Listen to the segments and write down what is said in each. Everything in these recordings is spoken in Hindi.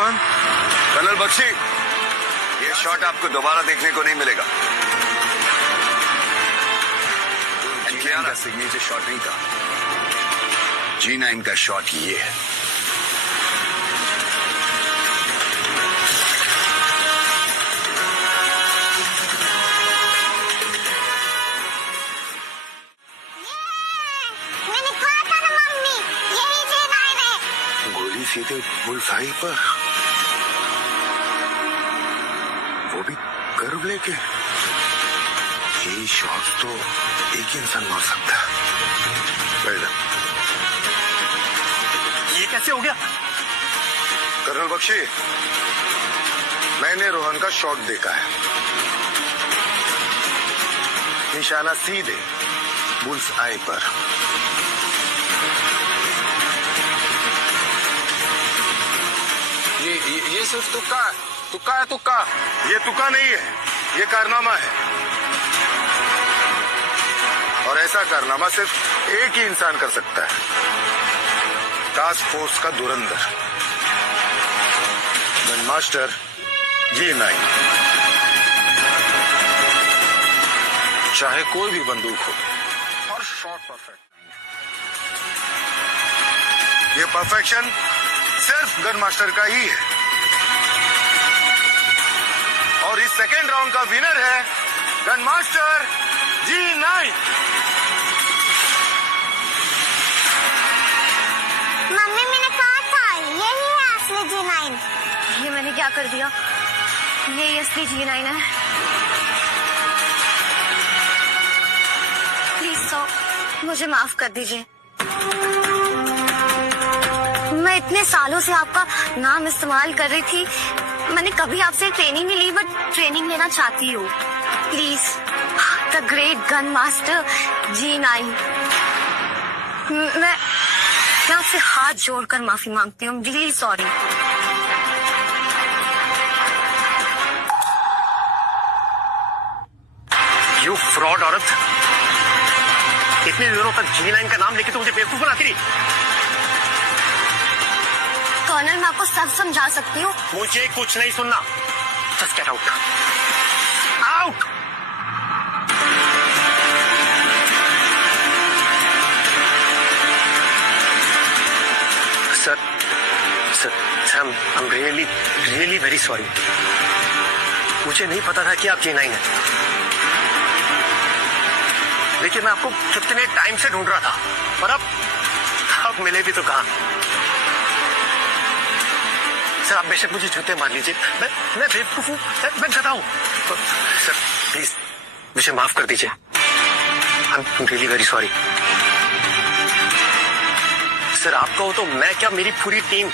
कर्नल बख्शी, ये शॉट आपको दोबारा देखने को नहीं मिलेगा। G9 का सिग्नेचर शॉट नहीं था। G9 का शॉट ये है। मैंने कहा था ना मम्मी, यही G9 है। गोली सीधे बुल्सआई पर, वो भी कर्व लेके। ये शॉट तो एक ही इंसान मार सकता है। ये कैसे हो गया? कर्नल बख्शी, मैंने रोहन का शॉट देखा है। निशाना सीधे बुल्सआई पर। ये सिर्फ तुक्का है, तुक्का। ये तुक्का नहीं है, ये कारनामा है। और ऐसा कारनामा सिर्फ एक ही इंसान कर सकता है, टास्क फोर्स का धुरंधर, गन मास्टर G9। चाहे कोई भी बंदूक हो, हर शॉट परफेक्ट। ये परफेक्शन सिर्फ गन मास्टर का ही है। और इस सेकेंड राउंड का विनर है गन मास्टर G9। मम्मी, मैंने कहा था यही है असली G9। ये मैंने क्या कर दिया? ये असली G9 है। प्लीज सर, मुझे माफ कर दीजिए। मैं इतने सालों से आपका नाम इस्तेमाल कर रही थी। मैंने कभी आपसे ट्रेनिंग नहीं ली, बट ट्रेनिंग लेना चाहती हूँ। Please, the great gun master G9। मैं आपसे हाथ जोड़कर माफी मांगती हूँ। Really sorry. यू फ्रॉड औरत, इतने दिनों तक G9 का नाम लेके तो मुझे बेवकूफ बनाती रही। कर्नल, मैं आपको सब समझा सकती हूँ। मुझे कुछ नहीं सुनना। Just get out. Out. Sir, I am really very sorry. मुझे नहीं पता था कि आप G9 हैं। देखिए, मैं आपको कितने टाइम से ढूंढ रहा था, पर अब मिले भी तो कहाँ। सर, आप बेशक मुझे जूते मार लीजिए, मैं बेवकूफ हूँ, मैं गधा हूँ। सर प्लीज मुझे माफ कर दीजिए। I am really very sorry. Sir, आप कहो तो मैं क्या, मेरी पूरी टीम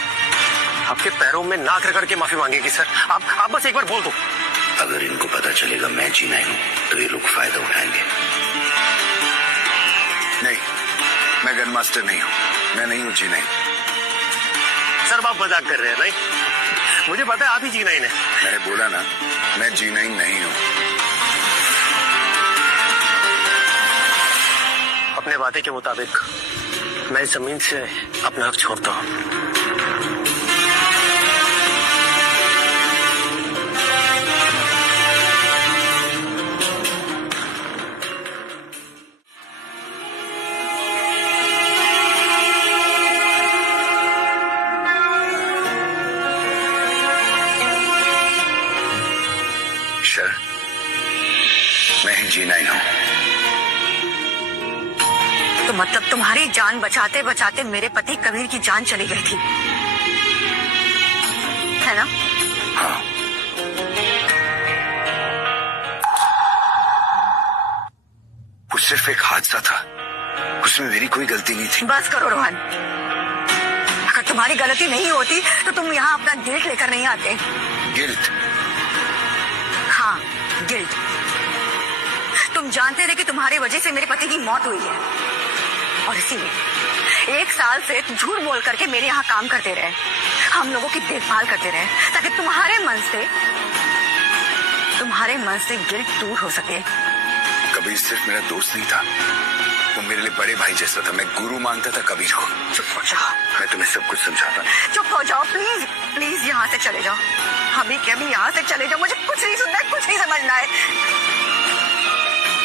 आपके पैरों में नाक रगड़ के माफी मांगेगी। सर, आप बस एक बार बोल दो। अगर इनको पता चलेगा मैं G9 हूं तो ये लोग फायदा उठाएंगे। नहीं, मैं गन मास्टर नहीं हूं, मैं नहीं हूं G9। सर, आप मजाक कर रहे हैं? नहीं, मुझे पता है आप ही G9 है। मैंने बोला ना, मैं G9 नहीं हूं। अपने वादे के मुताबिक मैं इस जमीन से अपना हक छोड़ता हूँ। सर, मैं ही G9 हूं। तो मतलब तुम्हारी जान बचाते बचाते मेरे पति कबीर की जान चली गई थी, है ना? हाँ। वो सिर्फ एक हादसा था, उसमें मेरी कोई गलती नहीं थी। बस करो रोहन, अगर तुम्हारी गलती नहीं होती तो तुम यहाँ अपना गिल्ट लेकर नहीं आते। गिल्ट? हाँ, गिल्ट। तुम जानते थे कि तुम्हारी वजह से मेरे पति की मौत हुई है, और इसीलिए 1 साल से झूठ बोल करके मेरे यहाँ काम करते रहे, हम लोगों की देखभाल करते रहे, ताकि तुम्हारे मन से गिल्ट दूर हो सके। कबीर सिर्फ मेरा दोस्त नहीं था, वो मेरे लिए बड़े भाई जैसा था। मैं गुरु मानता था कबीर को। चुप हो जाओ, मैं तुम्हें सब कुछ समझाता हूँ। चुप हो जाओ प्लीज, प्लीज यहाँ से चले जाओ। अभी के अभी यहाँ से चले जाओ, मुझे कुछ नहीं सुनना है, कुछ नहीं समझना है।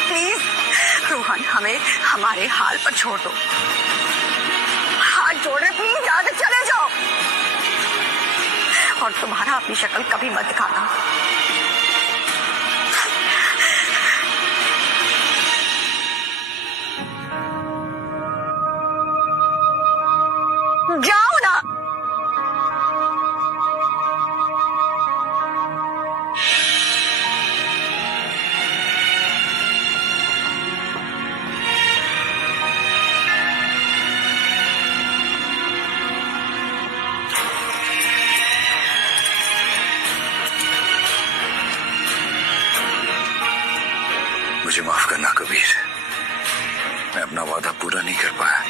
प्लीज रोहन, हमें हमारे हाल पर छोड़ दो। हाथ जोड़े, प्लीज यहाँ से चले जाओ। और तुम्हारा अपनी शक्ल कभी मत दिखाना। जाओ ना। मुझे माफ करना कबीर, मैं अपना वादा पूरा नहीं कर पाया।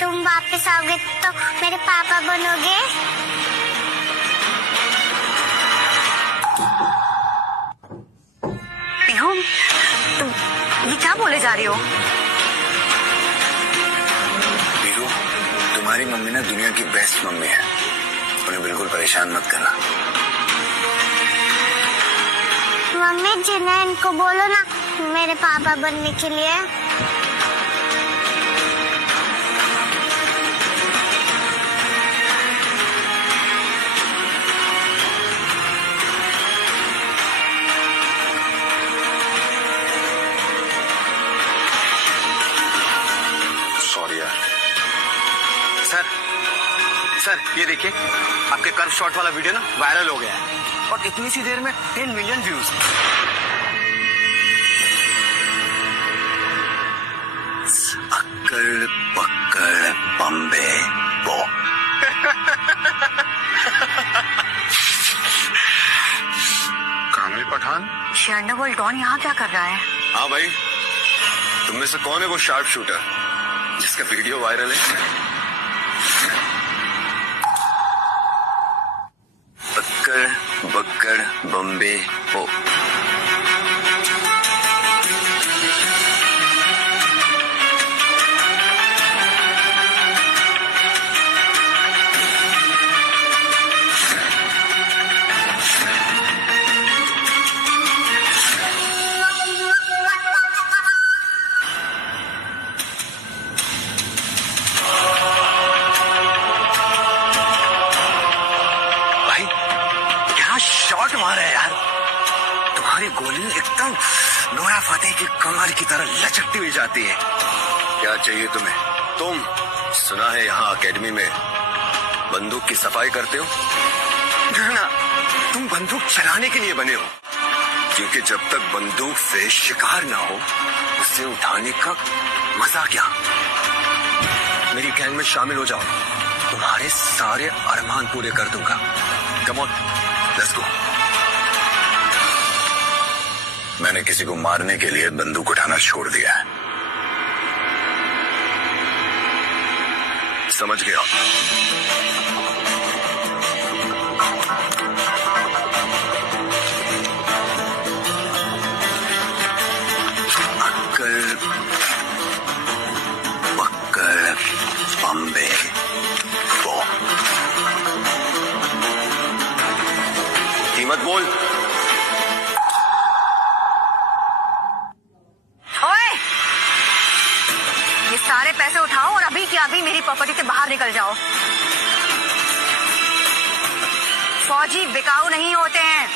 तुम वापस आओगे तो मेरे पापा बनोगे? पिहूम, तुम ये क्या बोले जा रही हो? बीरू, तुम्हारी मम्मी ना दुनिया की बेस्ट मम्मी है। उन्हें बिल्कुल परेशान मत करना। मम्मी जिन्हें इनको बोलो ना मेरे पापा बनने के लिए। सॉरी यार। सर ये देखिए, आपके कर्व शॉट वाला वीडियो ना वायरल हो गया है और इतनी सी देर में 10 मिलियन व्यूज। अक्कड़ पक्कड़ बम्बे बो। कामिल पठान। शर्नवल डॉन यहाँ क्या कर रहा है? हाँ भाई, तुम में से कौन है वो शार्प शूटर जिसका वीडियो वायरल है? अक्कड़ बक्कड़ बम्बे बो। शॉट मारा है यार, तुम्हारी गोली एकदम नोरा फतेही की कमर की तरह लचकती हुई जाती है। क्या चाहिए तुम्हें? तुम सुना है यहाँ एकेडमी में बंदूक की सफाई करते हो? ना, तुम बंदूक चलाने के लिए बने हो, क्योंकि जब तक बंदूक से शिकार ना हो उसे उठाने का मजा क्या। मेरी गैंग में शामिल हो जाओ, तुम्हारे सारे अरमान पूरे कर दूंगा। Come on, let's go. मैंने किसी को मारने के लिए बंदूक उठाना छोड़ दिया है। समझ गया? अक्कड़ पक्कड़ बम्बे बो। कीमत बोल। ओए, ये सारे पैसे उठाओ और अभी के अभी मेरी प्रॉपर्टी से बाहर निकल जाओ। फौजी बिकाऊ नहीं होते हैं।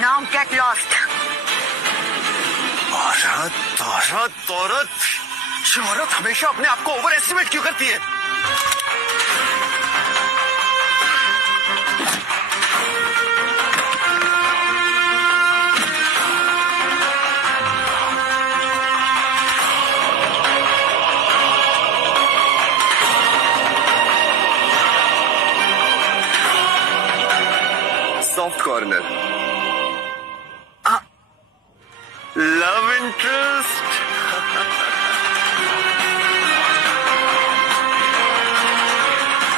Now get lost. औरत शोहरत हमेशा अपने आप को ओवर एस्टिमेट क्यों करती है? फॉरेनर। Love interest.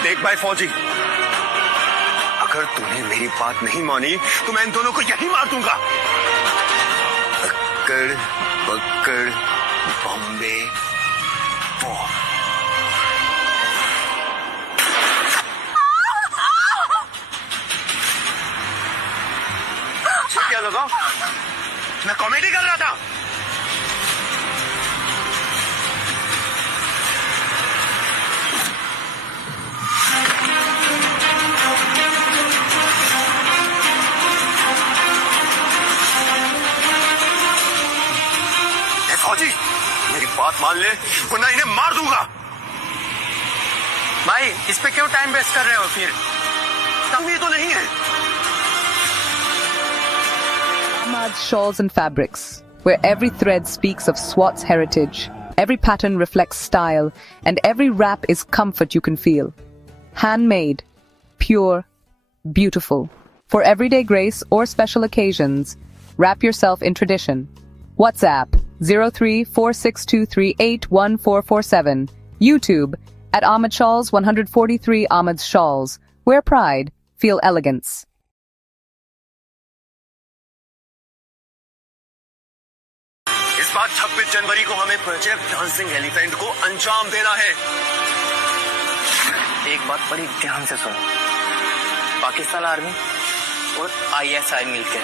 देख भाई फौजी, अगर तूने मेरी बात नहीं मानी तो मैं इन दोनों को यही मार दूंगा। अक्कड़ पकड़ बॉम्बे बॉम। क्या लगा? मैं कॉमेडी कर रहा था। ए फौजी, मेरी बात मान ले वरना इन्हें मार दूंगा। भाई इस पे क्यों टाइम वेस्ट कर रहे हो? फिर तभी तो नहीं है। Ahmad's Shawls and Fabrics, where every thread speaks of SWAT's heritage, every pattern reflects style, and every wrap is comfort you can feel. Handmade, pure, beautiful. For everyday grace or special occasions, wrap yourself in tradition. WhatsApp 034623814447. YouTube at Ahmad Shawls 143 Ahmad's Shawls. Wear pride, feel elegance. इस बार 26 जनवरी को हमें प्रोजेक्ट डांसिंग एलिफेंट को अंजाम देना है। एक बात बड़ी ध्यान से सुनो। पाकिस्तान आर्मी और ISI मिलकर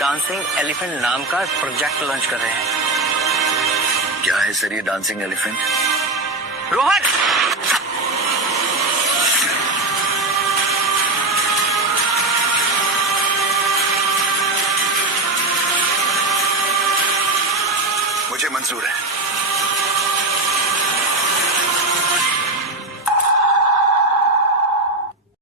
डांसिंग एलिफेंट नाम का प्रोजेक्ट लॉन्च कर रहे हैं। क्या है सर ये डांसिंग एलिफेंट? रोहन, मुझे मंजूर है।